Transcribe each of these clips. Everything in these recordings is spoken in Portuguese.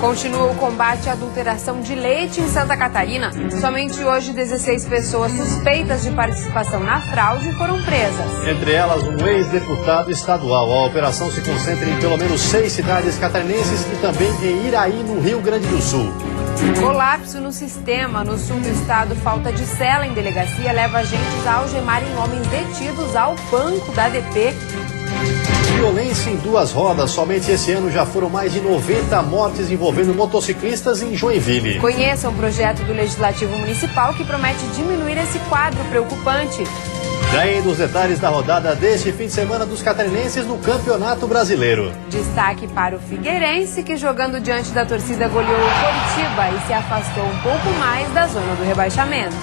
Continua o combate à adulteração de leite em Santa Catarina. Somente hoje, 16 pessoas suspeitas de participação na fraude foram presas. Entre elas, um ex-deputado estadual. A operação se concentra em pelo menos 6 cidades catarinenses e também em Iraí, no Rio Grande do Sul. Colapso no sistema. No sul do estado, falta de cela em delegacia leva agentes a algemarem homens detidos ao banco da DP. Violência em duas rodas. Somente esse ano já foram mais de 90 mortes envolvendo motociclistas em Joinville. Conheça um projeto do Legislativo Municipal que promete diminuir esse quadro preocupante. Ganhe dos detalhes da rodada deste fim de semana dos catarinenses no Campeonato Brasileiro. Destaque para o Figueirense, que jogando diante da torcida goleou o Coritiba e se afastou um pouco mais da zona do rebaixamento.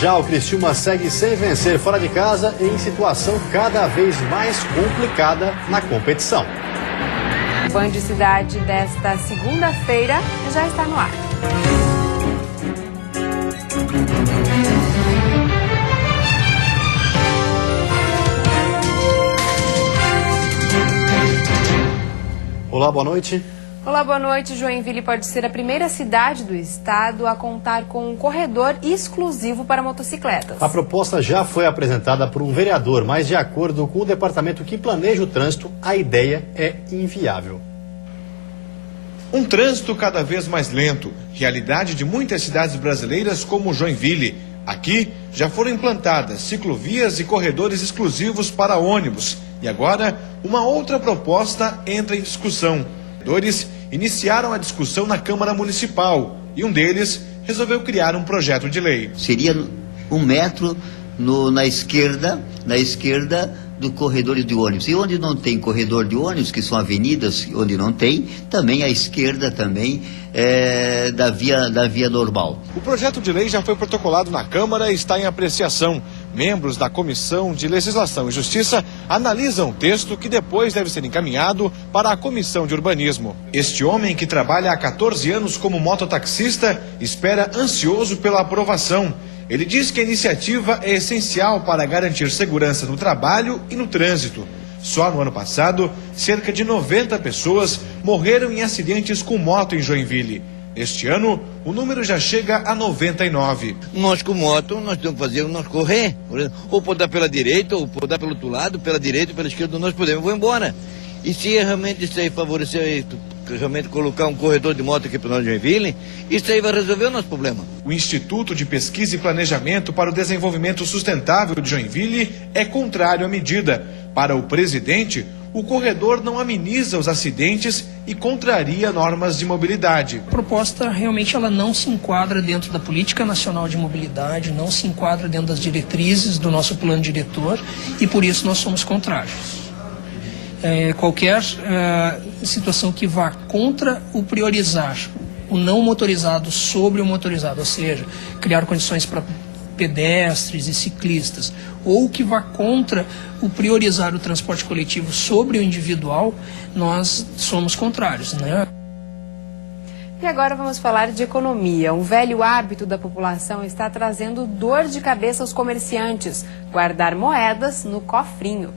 Já o Criciúma segue sem vencer fora de casa e em situação cada vez mais complicada na competição. O Band Cidade desta segunda-feira já está no ar. Olá, boa noite. Olá, boa noite. Joinville pode ser a primeira cidade do estado a contar com um corredor exclusivo para motocicletas. A proposta já foi apresentada por um vereador, mas de acordo com o departamento que planeja o trânsito, a ideia é inviável. Um trânsito cada vez mais lento, realidade de muitas cidades brasileiras como Joinville. Aqui já foram implantadas ciclovias e corredores exclusivos para ônibus. E agora, uma outra proposta entra em discussão. Vereadores iniciaram a discussão na Câmara Municipal e um deles resolveu criar um projeto de lei. Seria 1 metro na esquerda do corredor de ônibus. E onde não tem corredor de ônibus, que são avenidas, onde não tem, também à esquerda também da via normal. O projeto de lei já foi protocolado na Câmara e está em apreciação. Membros da Comissão de Legislação e Justiça analisam o texto que depois deve ser encaminhado para a Comissão de Urbanismo. Este homem, que trabalha há 14 anos como mototaxista, espera ansioso pela aprovação. Ele diz que a iniciativa é essencial para garantir segurança no trabalho e no trânsito. Só no ano passado, cerca de 90 pessoas morreram em acidentes com moto em Joinville. Este ano, o número já chega a 99. Nós com moto, nós temos que fazer nós correr. Ou pode dar pela direita, ou pode dar pelo outro lado, pela direita, pela esquerda, nós podemos, vou embora. E se realmente isso aí favorecer, realmente colocar um corredor de moto aqui para nós de Joinville, isso aí vai resolver o nosso problema. O Instituto de Pesquisa e Planejamento para o Desenvolvimento Sustentável de Joinville é contrário à medida. Para o presidente, o corredor não ameniza os acidentes e contraria normas de mobilidade. A proposta realmente ela não se enquadra dentro da Política Nacional de Mobilidade, não se enquadra dentro das diretrizes do nosso plano diretor e por isso nós somos contrários. Qualquer situação que vá contra o priorizar o não motorizado sobre o motorizado, ou seja, criar condições para pedestres e ciclistas, ou que vá contra o priorizar o transporte coletivo sobre o individual, nós somos contrários, né? E agora vamos falar de economia. Um velho hábito da população está trazendo dor de cabeça aos comerciantes: guardar moedas no cofrinho.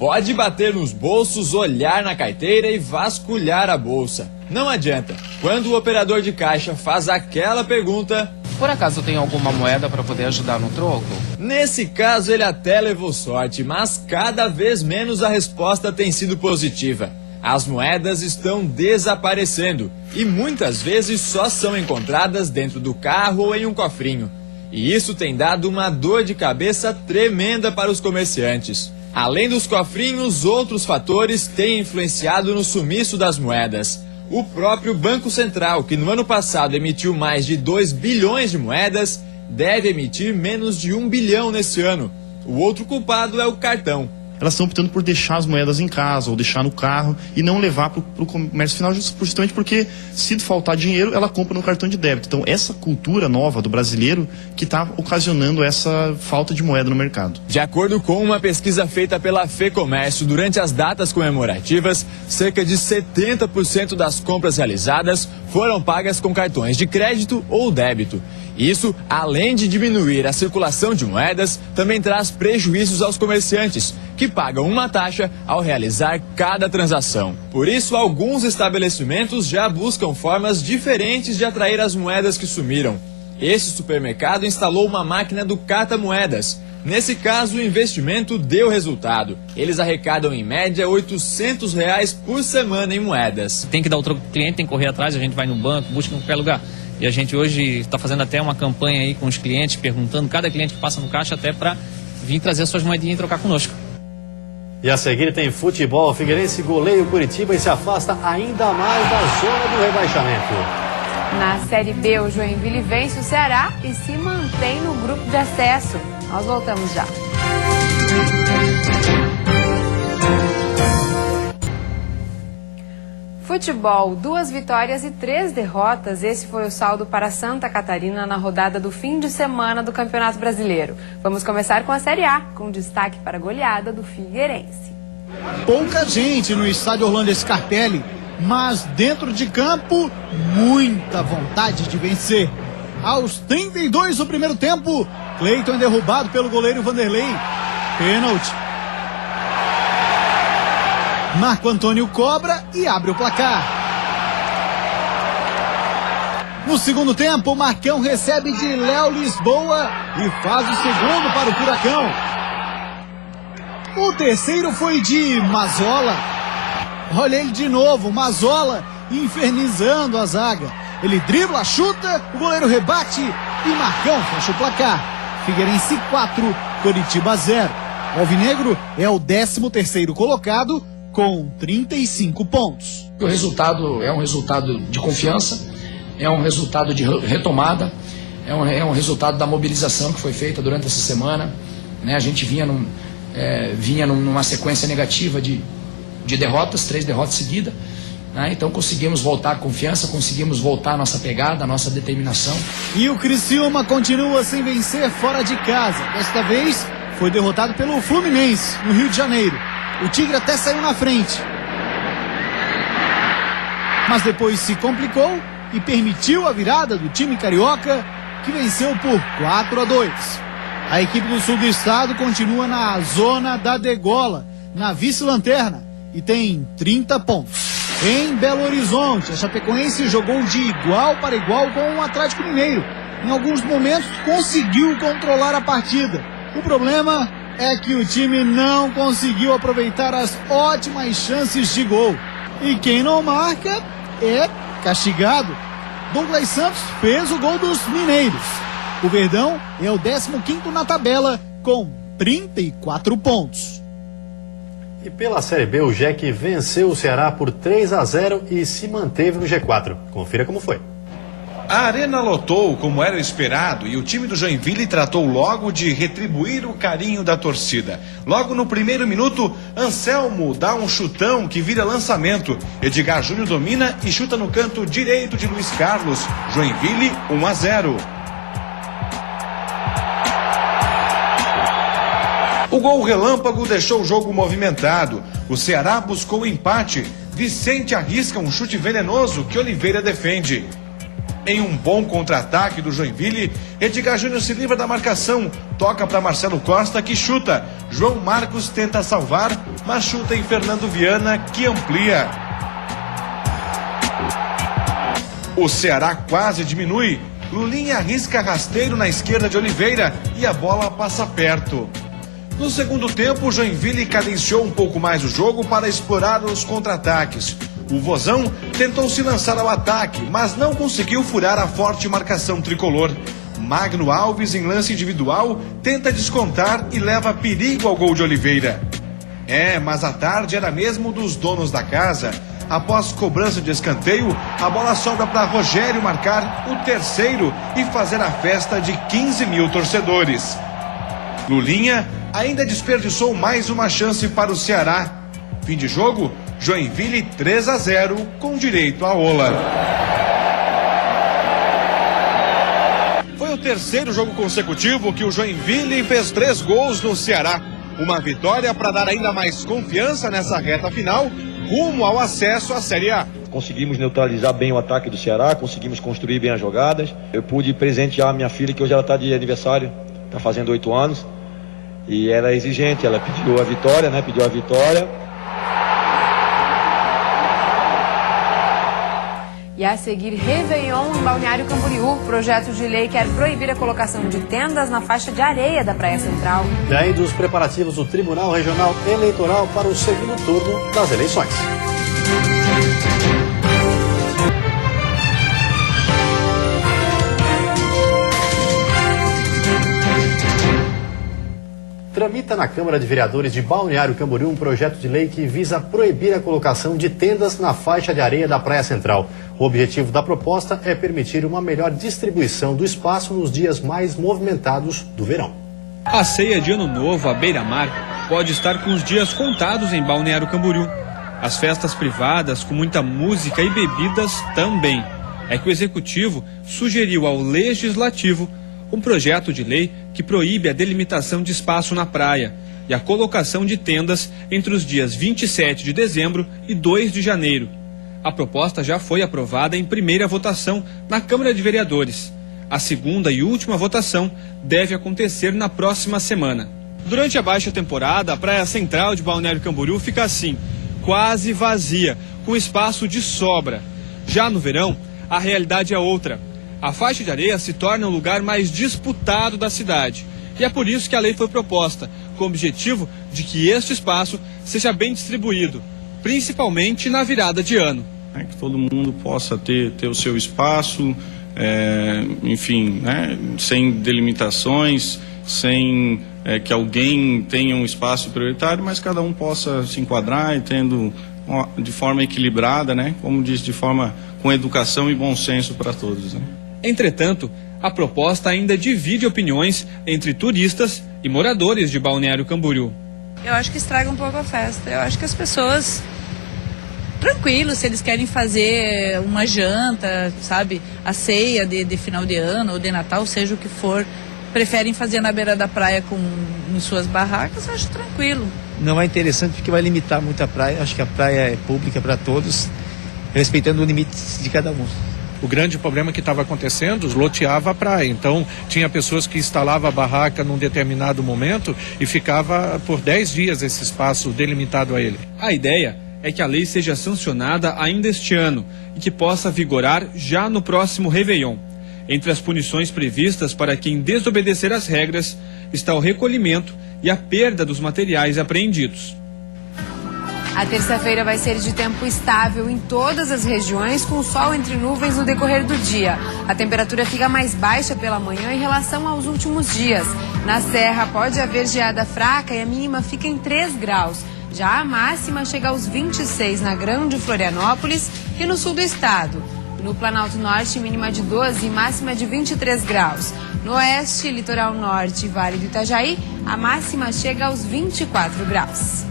Pode bater nos bolsos, olhar na carteira e vasculhar a bolsa. Não adianta. Quando o operador de caixa faz aquela pergunta: por acaso tem alguma moeda para poder ajudar no troco? Nesse caso ele até levou sorte, mas cada vez menos a resposta tem sido positiva. As moedas estão desaparecendo e muitas vezes só são encontradas dentro do carro ou em um cofrinho. E isso tem dado uma dor de cabeça tremenda para os comerciantes. Além dos cofrinhos, outros fatores têm influenciado no sumiço das moedas. O próprio Banco Central, que no ano passado emitiu mais de 2 bilhões de moedas, deve emitir menos de 1 bilhão nesse ano. O outro culpado é o cartão. Elas estão optando por deixar as moedas em casa ou deixar no carro e não levar para o comércio final, justamente porque, se faltar dinheiro, ela compra no cartão de débito. Então, essa cultura nova do brasileiro que está ocasionando essa falta de moeda no mercado. De acordo com uma pesquisa feita pela FEComércio, durante as datas comemorativas, cerca de 70% das compras realizadas foram pagas com cartões de crédito ou débito. Isso, além de diminuir a circulação de moedas, também traz prejuízos aos comerciantes, que pagam uma taxa ao realizar cada transação. Por isso, alguns estabelecimentos já buscam formas diferentes de atrair as moedas que sumiram. Este supermercado instalou uma máquina do cata-moedas. Nesse caso, o investimento deu resultado. Eles arrecadam em média R$ 800 por semana em moedas. Tem que dar o troco pro cliente, tem que correr atrás, a gente vai no banco, busca em qualquer lugar. E a gente hoje está fazendo até uma campanha aí com os clientes, perguntando cada cliente que passa no caixa até para vir trazer suas moedinhas e trocar conosco. E a seguir tem futebol. Figueirense goleia o Curitiba e se afasta ainda mais da zona do rebaixamento. Na Série B, o Joinville vence o Ceará e se mantém no grupo de acesso. Nós voltamos já. Futebol, 2 vitórias e 3 derrotas. Esse foi o saldo para Santa Catarina na rodada do fim de semana do Campeonato Brasileiro. Vamos começar com a Série A, com destaque para a goleada do Figueirense. Pouca gente no estádio Orlando Scarpelli, mas dentro de campo, muita vontade de vencer. Aos 32 do primeiro tempo, Cleiton é derrubado pelo goleiro Vanderlei. Pênalti. Marco Antônio cobra e abre o placar. No segundo tempo, Marcão recebe de Léo Lisboa e faz o segundo para o Furacão. O terceiro foi de Mazola. Olha ele de novo, Mazola infernizando a zaga. Ele dribla, chuta, o goleiro rebate e Marcão fecha o placar. Figueirense 4, Coritiba 0. O Alvinegro é o 13º colocado com 35 pontos. O resultado é um resultado de confiança, é um resultado de retomada, é um resultado da mobilização que foi feita durante essa semana. Né? A gente vinha numa sequência negativa de derrotas, 3 derrotas seguidas. Né? Então conseguimos voltar a confiança, conseguimos voltar a nossa pegada, a nossa determinação. E o Criciúma continua sem vencer fora de casa. Desta vez foi derrotado pelo Fluminense, no Rio de Janeiro. O Tigre até saiu na frente, mas depois se complicou e permitiu a virada do time carioca, que venceu por 4-2. A equipe do sul do estado continua na zona da degola, na vice-lanterna, e tem 30 pontos. Em Belo Horizonte, a Chapecoense jogou de igual para igual com o Atlético Mineiro. Em alguns momentos conseguiu controlar a partida. O problema é que o time não conseguiu aproveitar as ótimas chances de gol. E quem não marca é castigado. Douglas Santos fez o gol dos mineiros. O Verdão é o 15º na tabela com 34 pontos. E pela Série B, o Jack venceu o Ceará por 3-0 e se manteve no G4. Confira como foi. A arena lotou como era esperado e o time do Joinville tratou logo de retribuir o carinho da torcida. Logo no primeiro minuto, Anselmo dá um chutão que vira lançamento. Edgar Júnior domina e chuta no canto direito de Luiz Carlos. Joinville 1-0. O gol relâmpago deixou o jogo movimentado. O Ceará buscou o empate. Vicente arrisca um chute venenoso que Oliveira defende. Em um bom contra-ataque do Joinville, Edgar Júnior se livra da marcação, toca para Marcelo Costa, que chuta. João Marcos tenta salvar, mas chuta em Fernando Viana, que amplia. O Ceará quase diminui. Lulinha arrisca rasteiro na esquerda de Oliveira e a bola passa perto. No segundo tempo, o Joinville cadenciou um pouco mais o jogo para explorar os contra-ataques. O Vozão tentou se lançar ao ataque, mas não conseguiu furar a forte marcação tricolor. Magno Alves, em lance individual, tenta descontar e leva perigo ao gol de Oliveira. Mas a tarde era mesmo dos donos da casa. Após cobrança de escanteio, a bola sobra para Rogério marcar o terceiro e fazer a festa de 15 mil torcedores. Lulinha ainda desperdiçou mais uma chance para o Ceará. Fim de jogo, Joinville 3-0 com direito a ola. Foi o terceiro jogo consecutivo que o Joinville fez 3 gols no Ceará. Uma vitória para dar ainda mais confiança nessa reta final, rumo ao acesso à Série A. Conseguimos neutralizar bem o ataque do Ceará, conseguimos construir bem as jogadas. Eu pude presentear a minha filha, que hoje ela está de aniversário, está fazendo 8 anos. e era exigente, ela pediu a vitória, né? Pediu a vitória. E a seguir, Réveillon em Balneário Camboriú. O projeto de lei quer proibir a colocação de tendas na faixa de areia da Praia Central. E ainda os preparativos do Tribunal Regional Eleitoral para o segundo turno das eleições. Tramita na Câmara de Vereadores de Balneário Camboriú um projeto de lei que visa proibir a colocação de tendas na faixa de areia da Praia Central. O objetivo da proposta é permitir uma melhor distribuição do espaço nos dias mais movimentados do verão. A ceia de Ano Novo à beira-mar pode estar com os dias contados em Balneário Camboriú. As festas privadas, com muita música e bebidas, também. É que o Executivo sugeriu ao Legislativo um projeto de lei que proíbe a delimitação de espaço na praia e a colocação de tendas entre os dias 27 de dezembro e 2 de janeiro. A proposta já foi aprovada em primeira votação na Câmara de Vereadores. A segunda e última votação deve acontecer na próxima semana. Durante a baixa temporada, a Praia Central de Balneário Camboriú fica assim, quase vazia, com espaço de sobra. Já no verão, a realidade é outra. A faixa de areia se torna o lugar mais disputado da cidade. E é por isso que a lei foi proposta, com o objetivo de que este espaço seja bem distribuído, principalmente na virada de ano. Que todo mundo possa ter o seu espaço, enfim, né, sem delimitações, sem que alguém tenha um espaço prioritário, mas cada um possa se enquadrar e tendo de forma equilibrada, né, como diz, de forma com educação e bom senso para todos, né? Entretanto, a proposta ainda divide opiniões entre turistas e moradores de Balneário Camboriú. Eu acho que estraga um pouco a festa. Eu acho que as pessoas, tranquilo, se eles querem fazer uma janta, sabe, a ceia de final de ano ou de Natal, seja o que for, preferem fazer na beira da praia em suas barracas, eu acho tranquilo. Não é interessante porque vai limitar muito a praia. Acho que a praia é pública para todos, respeitando o limite de cada um. O grande problema que estava acontecendo, loteava a praia. Então, tinha pessoas que instalavam a barraca num determinado momento e ficava por 10 dias esse espaço delimitado a ele. A ideia é que a lei seja sancionada ainda este ano e que possa vigorar já no próximo Réveillon. Entre as punições previstas para quem desobedecer às regras está o recolhimento e a perda dos materiais apreendidos. A terça-feira vai ser de tempo estável em todas as regiões, com sol entre nuvens no decorrer do dia. A temperatura fica mais baixa pela manhã em relação aos últimos dias. Na Serra pode haver geada fraca e a mínima fica em 3 graus. Já a máxima chega aos 26 na Grande Florianópolis e no sul do estado. No Planalto Norte, mínima de 12 e máxima de 23 graus. No oeste, litoral norte e Vale do Itajaí, a máxima chega aos 24 graus.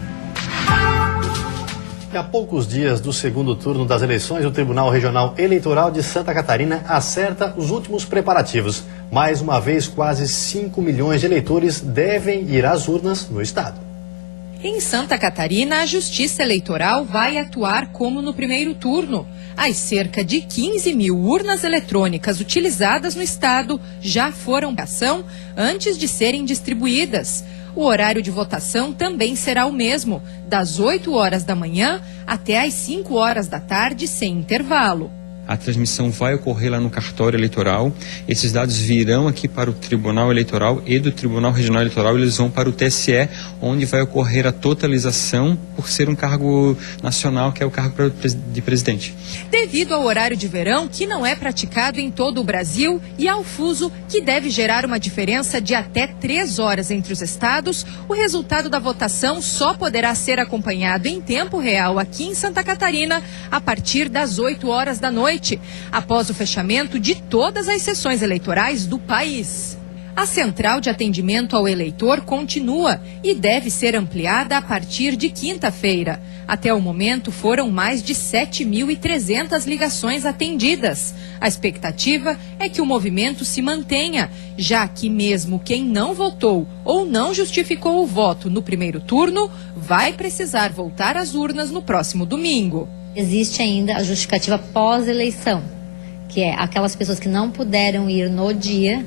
E a poucos dias do segundo turno das eleições, o Tribunal Regional Eleitoral de Santa Catarina acerta os últimos preparativos. Mais uma vez, quase 5 milhões de eleitores devem ir às urnas no estado. Em Santa Catarina, a Justiça Eleitoral vai atuar como no primeiro turno. As cerca de 15 mil urnas eletrônicas utilizadas no estado já foram em ação antes de serem distribuídas. O horário de votação também será o mesmo, das 8 horas da manhã até às 5 horas da tarde, sem intervalo. A transmissão vai ocorrer lá no cartório eleitoral. Esses dados virão aqui para o Tribunal Eleitoral e do Tribunal Regional Eleitoral eles vão para o TSE, onde vai ocorrer a totalização por ser um cargo nacional, que é o cargo de presidente. Devido ao horário de verão, que não é praticado em todo o Brasil, e ao fuso, que deve gerar uma diferença de até 3 horas entre os estados, o resultado da votação só poderá ser acompanhado em tempo real aqui em Santa Catarina a partir das 8 horas da noite, após o fechamento de todas as sessões eleitorais do país. A central de atendimento ao eleitor continua e deve ser ampliada a partir de quinta-feira. Até o momento foram mais de 7.300 ligações atendidas. A expectativa é que o movimento se mantenha, já que mesmo quem não votou ou não justificou o voto no primeiro turno vai precisar voltar às urnas no próximo domingo. Existe ainda a justificativa pós-eleição, que é aquelas pessoas que não puderam ir no dia.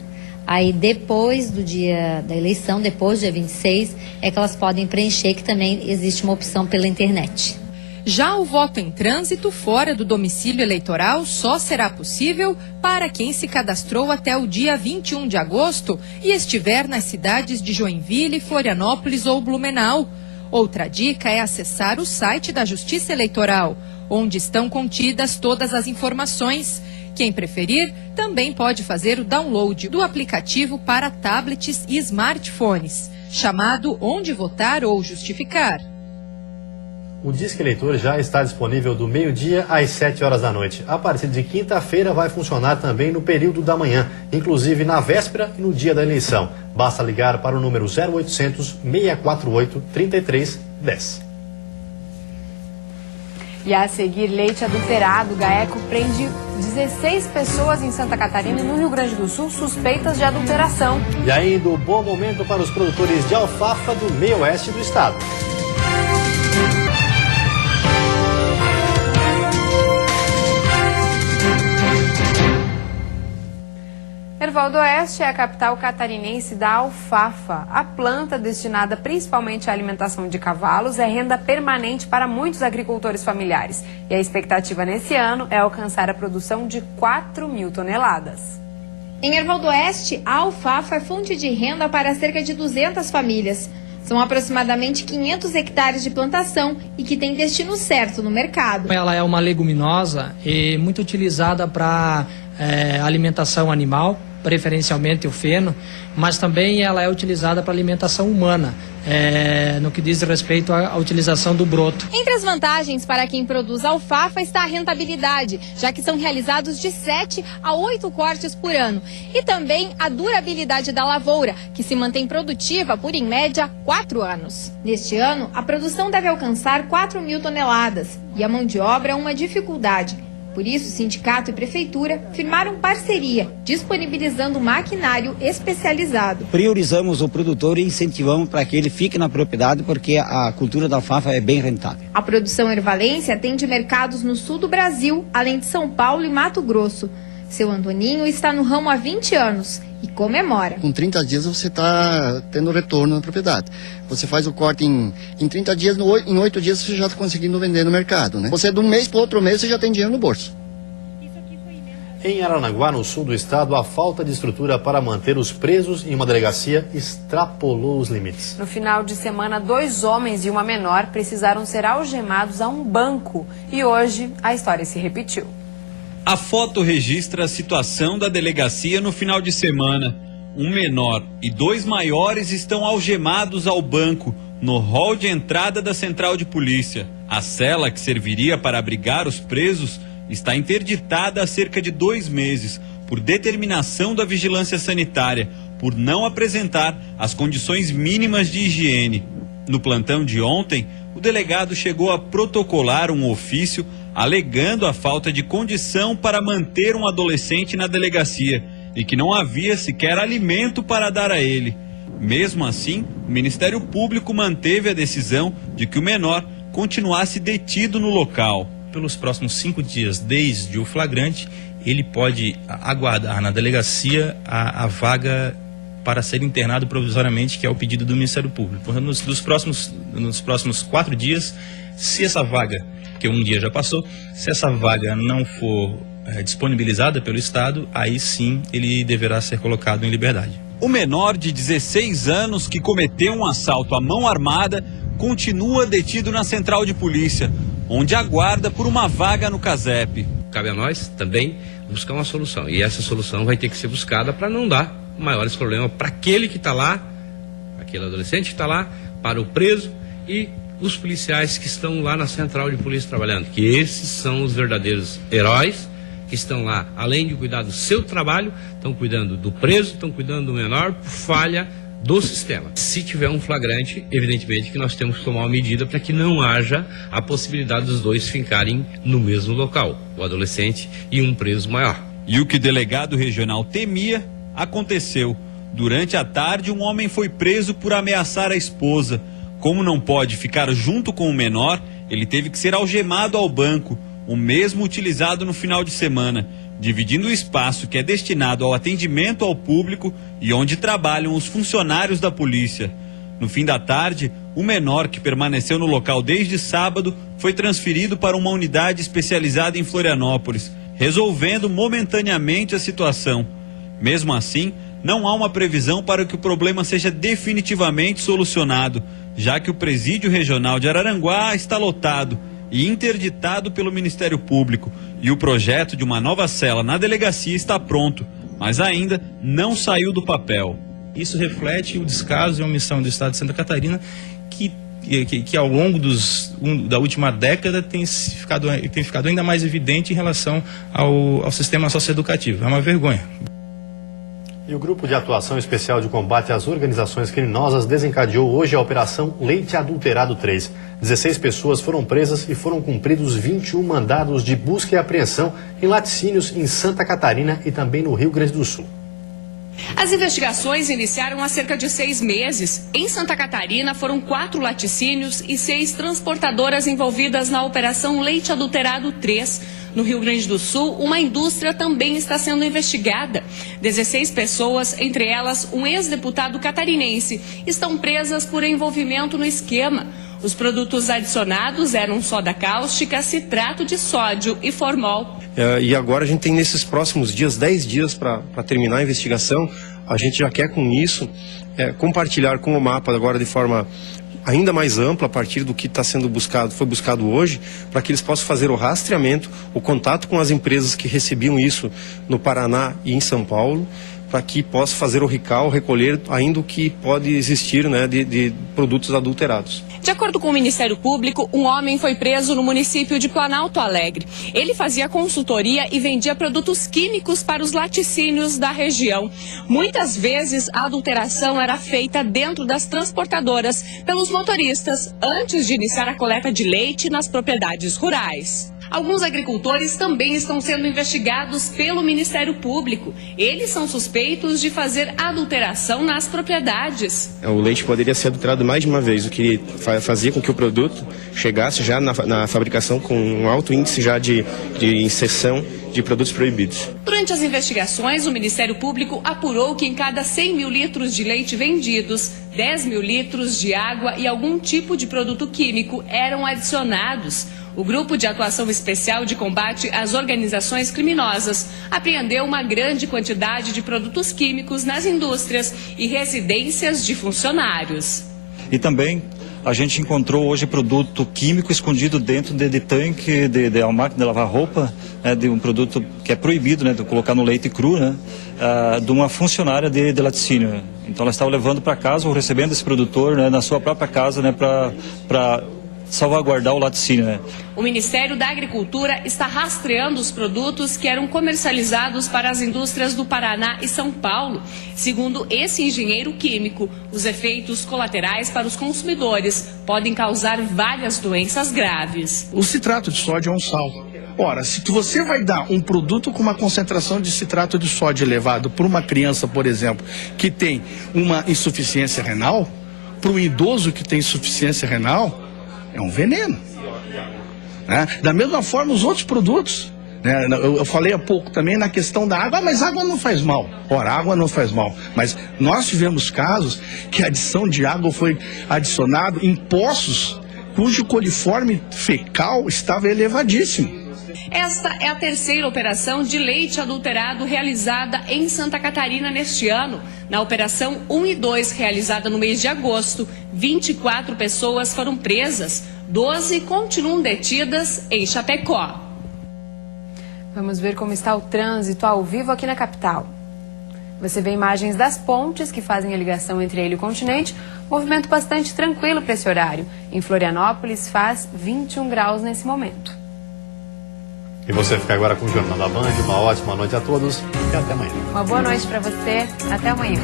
Aí depois do dia da eleição, depois do dia 26, é que elas podem preencher, que também existe uma opção pela internet. Já o voto em trânsito fora do domicílio eleitoral só será possível para quem se cadastrou até o dia 21 de agosto e estiver nas cidades de Joinville, Florianópolis ou Blumenau. Outra dica é acessar o site da Justiça Eleitoral, onde estão contidas todas as informações. Quem preferir, também pode fazer o download do aplicativo para tablets e smartphones, chamado Onde Votar ou Justificar. O Disque Eleitor já está disponível do meio-dia às 7 horas da noite. A partir de quinta-feira vai funcionar também no período da manhã, inclusive na véspera e no dia da eleição. Basta ligar para o número 0800 648 3310. E a seguir, leite adulterado. GAECO prende 16 pessoas em Santa Catarina e no Rio Grande do Sul suspeitas de adulteração. E ainda um bom momento para os produtores de alfafa do meio-oeste do estado. Erval do Oeste é a capital catarinense da alfafa. A planta, destinada principalmente à alimentação de cavalos, é renda permanente para muitos agricultores familiares. E a expectativa nesse ano é alcançar a produção de 4.000 toneladas. Em Erval do Oeste, a alfafa é fonte de renda para cerca de 200 famílias. São aproximadamente 500 hectares de plantação e que tem destino certo no mercado. Ela é uma leguminosa e muito utilizada para alimentação animal, preferencialmente o feno, mas também ela é utilizada para alimentação humana, no que diz respeito à utilização do broto. Entre as vantagens para quem produz alfafa está a rentabilidade, já que são realizados de 7 a 8 cortes por ano. E também a durabilidade da lavoura, que se mantém produtiva por, em média, 4 anos. Neste ano, a produção deve alcançar 4.000 toneladas e a mão de obra é uma dificuldade. Por isso, o sindicato e prefeitura firmaram parceria, disponibilizando maquinário especializado. Priorizamos o produtor e incentivamos para que ele fique na propriedade, porque a cultura da alfafa é bem rentável. A produção ervalense atende mercados no sul do Brasil, além de São Paulo e Mato Grosso. Seu Antoninho está no ramo há 20 anos e comemora. Com 30 dias você está tendo retorno na propriedade. Você faz o corte em 30 dias, em 8 dias você já está conseguindo vender no mercado, né? Você de um mês para o outro mês você já tem dinheiro no bolso. Em Aranaguá, no sul do estado, a falta de estrutura para manter os presos em uma delegacia extrapolou os limites. No final de semana, 2 homens e uma menor precisaram ser algemados a um banco. E hoje, a história se repetiu. A foto registra a situação da delegacia no final de semana. Um menor e 2 maiores estão algemados ao banco, no hall de entrada da central de polícia. A cela que serviria para abrigar os presos está interditada há cerca de 2 meses, por determinação da vigilância sanitária, por não apresentar as condições mínimas de higiene. No plantão de ontem, o delegado chegou a protocolar um ofício alegando a falta de condição para manter um adolescente na delegacia e que não havia sequer alimento para dar a ele. Mesmo assim, o Ministério Público manteve a decisão de que o menor continuasse detido no local. Pelos próximos 5 dias, desde o flagrante, ele pode aguardar na delegacia a vaga para ser internado provisoriamente, que é o pedido do Ministério Público. Nos próximos 4 dias, se essa vaga, que um dia já passou, se essa vaga não for disponibilizada pelo Estado, aí sim ele deverá ser colocado em liberdade. O menor de 16 anos que cometeu um assalto à mão armada continua detido na central de polícia, onde aguarda por uma vaga no CASEP. Cabe a nós também buscar uma solução, e essa solução vai ter que ser buscada para não dar maiores problemas para aquele que está lá, aquele adolescente que está lá, para o preso e os policiais que estão lá na central de polícia trabalhando, que esses são os verdadeiros heróis que estão lá, além de cuidar do seu trabalho, estão cuidando do preso, estão cuidando do menor por falha do sistema. Se tiver um flagrante, evidentemente que nós temos que tomar uma medida para que não haja a possibilidade dos dois ficarem no mesmo local, o adolescente e um preso maior. E o que o delegado regional temia aconteceu. Durante a tarde, um homem foi preso por ameaçar a esposa. Como não pode ficar junto com o menor, ele teve que ser algemado ao banco, o mesmo utilizado no final de semana. dividindo o espaço que é destinado ao atendimento ao público e onde trabalham os funcionários da polícia. No fim da tarde, o menor, que permaneceu no local desde sábado, foi transferido para uma unidade especializada em Florianópolis, resolvendo momentaneamente a situação. Mesmo assim, não há uma previsão para que o problema seja definitivamente solucionado, já que o Presídio Regional de Araranguá está lotado e interditado pelo Ministério Público, e o projeto de uma nova cela na delegacia está pronto, mas ainda não saiu do papel. Isso reflete o descaso e a omissão do Estado de Santa Catarina que ao longo da última década tem ficado ainda mais evidente em relação ao sistema socioeducativo. É uma vergonha. E o Grupo de Atuação Especial de Combate às Organizações Criminosas desencadeou hoje a Operação Leite Adulterado 3. 16 pessoas foram presas e foram cumpridos 21 mandados de busca e apreensão em laticínios em Santa Catarina e também no Rio Grande do Sul. As investigações iniciaram há cerca de 6 meses. Em Santa Catarina, foram 4 laticínios e 6 transportadoras envolvidas na Operação Leite Adulterado 3. No Rio Grande do Sul, uma indústria também está sendo investigada. 16 pessoas, entre elas um ex-deputado catarinense, estão presas por envolvimento no esquema. Os produtos adicionados eram soda cáustica, citrato de sódio e formol. E agora a gente tem nesses próximos dias, 10 dias para terminar a investigação. A gente já quer com isso compartilhar com o mapa agora de forma ainda mais ampla, a partir do que está sendo buscado, foi buscado hoje, para que eles possam fazer o rastreamento, o contato com as empresas que recebiam isso no Paraná e em São Paulo, para que possa fazer o RICAL, recolher ainda o que pode existir, né, de produtos adulterados. De acordo com o Ministério Público, um homem foi preso no município de Planalto Alegre. Ele fazia consultoria e vendia produtos químicos para os laticínios da região. Muitas vezes a adulteração era feita dentro das transportadoras pelos motoristas, antes de iniciar a coleta de leite nas propriedades rurais. Alguns agricultores também estão sendo investigados pelo Ministério Público. Eles são suspeitos de fazer adulteração nas propriedades. O leite poderia ser adulterado mais de uma vez, o que fazia com que o produto chegasse já na fabricação com um alto índice já de inserção de produtos proibidos. Durante as investigações, o Ministério Público apurou que em cada 100 mil litros de leite vendidos, 10 mil litros de água e algum tipo de produto químico eram adicionados. O Grupo de Atuação Especial de Combate às Organizações Criminosas apreendeu uma grande quantidade de produtos químicos nas indústrias e residências de funcionários. E também a gente encontrou hoje produto químico escondido dentro de tanque de uma máquina de lavar roupa, né, de um produto que é proibido, né, de colocar no leite cru, né, de uma funcionária de laticínio. Então ela estava levando para casa ou recebendo esse produtor, né, na sua própria casa, né, para salvaguardar o laticínio, né? O Ministério da Agricultura está rastreando os produtos que eram comercializados para as indústrias do Paraná e São Paulo. Segundo esse engenheiro químico, os efeitos colaterais para os consumidores podem causar várias doenças graves. O citrato de sódio é um sal. Ora, se você vai dar um produto com uma concentração de citrato de sódio elevado para uma criança, por exemplo, que tem uma insuficiência renal, para um idoso que tem insuficiência renal, é um veneno. Né? Da mesma forma, os outros produtos. Né? Eu falei há pouco também na questão da água, mas água não faz mal. Ora, água não faz mal. Mas nós tivemos casos que a adição de água foi adicionado em poços cujo coliforme fecal estava elevadíssimo. Esta é a terceira operação de leite adulterado realizada em Santa Catarina neste ano. Na operação 1 e 2, realizada no mês de agosto, 24 pessoas foram presas, 12 continuam detidas em Chapecó. Vamos ver como está o trânsito ao vivo aqui na capital. Você vê imagens das pontes que fazem a ligação entre ele e o continente. Movimento bastante tranquilo para esse horário. Em Florianópolis faz 21 graus nesse momento. E você fica agora com o Jornal da Band. Uma ótima noite a todos e até amanhã. Uma boa noite para você. Até amanhã.